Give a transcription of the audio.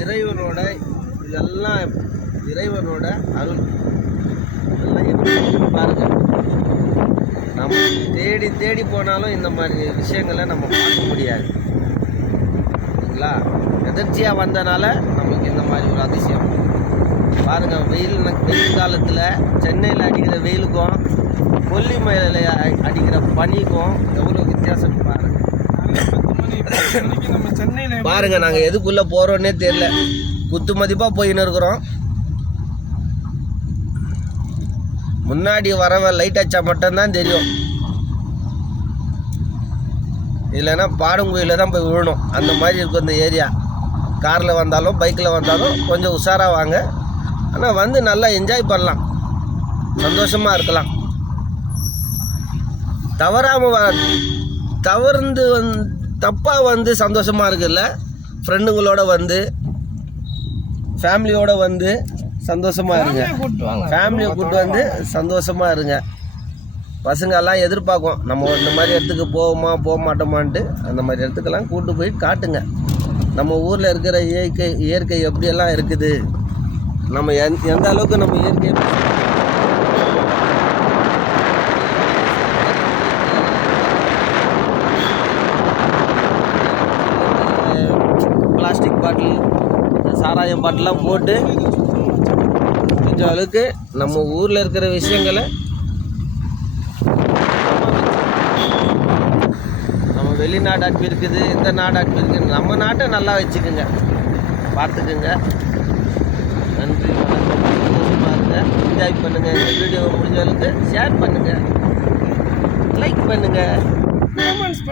இறைவனோட இதெல்லாம் இறைவனோட அருள். இதெல்லாம் எப்படி பாருங்க. நம்ம தேடி தேடி போனாலும் இந்த மாதிரி விஷயங்களை நம்ம பார்க்க முடியாது சரிங்களா. எதர்ச்சியாக வந்தனால நமக்கு இந்த மாதிரி ஒரு அதிசயம் பாருங்க. வெயில் காலத்தில் சென்னையில் அடிக்கிற வெயிலுக்கும் கொல்லிமலையில் அடிக்கிற பனிக்கும் எவ்வளோ வித்தியாசம் பாருங்க. பாருங்க நாங்கள் எதுக்குள்ளே போகிறோன்னே தெரியல, குத்து மதிப்பாக போயின்னு இருக்கிறோம். முன்னாடி வரவன் லைட் அடிச்சா மட்டும்தான் தெரியும், இல்லைன்னா பாடுங்குயில தான் போய் விழணும். அந்த மாதிரி இருக்கும் இந்த ஏரியா. காரில் வந்தாலும் பைக்கில் வந்தாலும் கொஞ்சம் உஷாராக வாங்க. ஆனால் வந்து நல்லா என்ஜாய் பண்ணலாம், சந்தோஷமாக இருக்கலாம். தவறுந்து தப்பாக வந்து சந்தோஷமாக இருக்குல்ல. ஃப்ரெண்டுங்களோட வந்து ஃபேமிலியோடு வந்து சந்தோஷமாக இருங்க. ஃபேமிலியை கூப்பிட்டு வந்து சந்தோஷமாக இருங்க. பசங்கள்லாம் எதிர்பார்க்கும் நம்ம இந்த மாதிரி இடத்துக்கு போக மாட்டோமான்ட்டு. அந்த மாதிரி இடத்துக்கெல்லாம் கூப்பிட்டு போய் காட்டுங்க. நம்ம ஊரில் இருக்கிற இயற்கை எப்படியெல்லாம் இருக்குது, நம்ம எந்த அளவுக்கு நம்ம இயற்கை பிளாஸ்டிக் பாட்டில் சாராயம் பாட்டிலாம் போட்டு கொஞ்சம் அளவுக்கு நம்ம ஊரில் இருக்கிற விஷயங்களை நம்ம வெளிநாடு அனுப்பி இருக்குது, இந்த நாடு அனுப்பி இருக்குது. நம்ம நாட்டை நல்லா வச்சுக்குங்க, பார்த்துக்குங்க. நன்றி, வணக்கம். சந்தோஷமாக இருங்க, என்ஜாய் பண்ணுங்கள். இந்த வீடியோவை முடிஞ்ச அளவுக்கு ஷேர் பண்ணுங்கள், லைக் பண்ணுங்கள்.